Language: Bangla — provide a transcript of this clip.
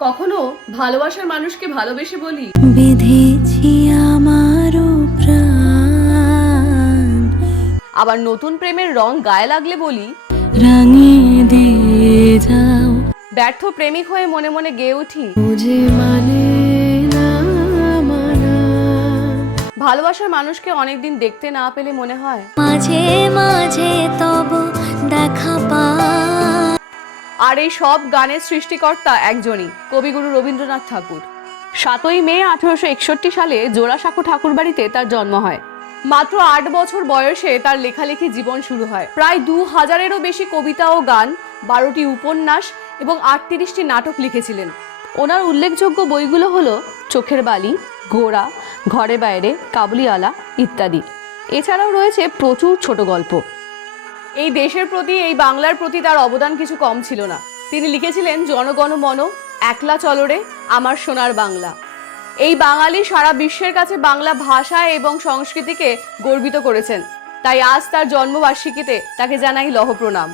কখনো ভালোবাসার মানুষকে ভালোবেসে বলি, বেঁধেছি আমারও প্রাণ, আবার নতুন প্রেমের রং গায়ে লাগলে বলি, রাঙিয়ে দিয়ে যাও। ব্যর্থ প্রেমিক হয়ে মনে মনে গেয়ে উঠি, বুঝে মানে না মানা, ভালোবাসার মানুষকে অনেকদিন দেখতে না পেলে মনে হয় মাঝে মাঝে তব দেখা পায়। আর এই সব গানের সৃষ্টিকর্তা একজনই, কবিগুরু রবীন্দ্রনাথ ঠাকুর। 7ই মে 1861 সালে জোড়াসাঁকো ঠাকুরবাড়িতে তার জন্ম হয়। মাত্র 8 বছর বয়সে তার লেখালেখি জীবন শুরু হয়। প্রায় 2000-এরও বেশি কবিতা ও গান, 12টি উপন্যাস এবং 38টি নাটক লিখেছিলেন। ওনার উল্লেখযোগ্য বইগুলো হলো চোখের বালি, গোরা, ঘরে বাইরে, কাবুলিওয়ালা ইত্যাদি। এছাড়াও রয়েছে প্রচুর ছোট গল্প। এই দেশের প্রতি, এই বাংলার প্রতি তার অবদান কিছু কম ছিল না। তিনি লিখেছিলেন জনগণ মন, একলা চলরে, আমার সোনার বাংলা। এই বাঙালি সারা বিশ্বের কাছে বাংলা ভাষা এবং সংস্কৃতিকে গর্বিত করেছেন। তাই আজ তার জন্মবার্ষিকীতে তাকে জানাই লহ প্রণাম।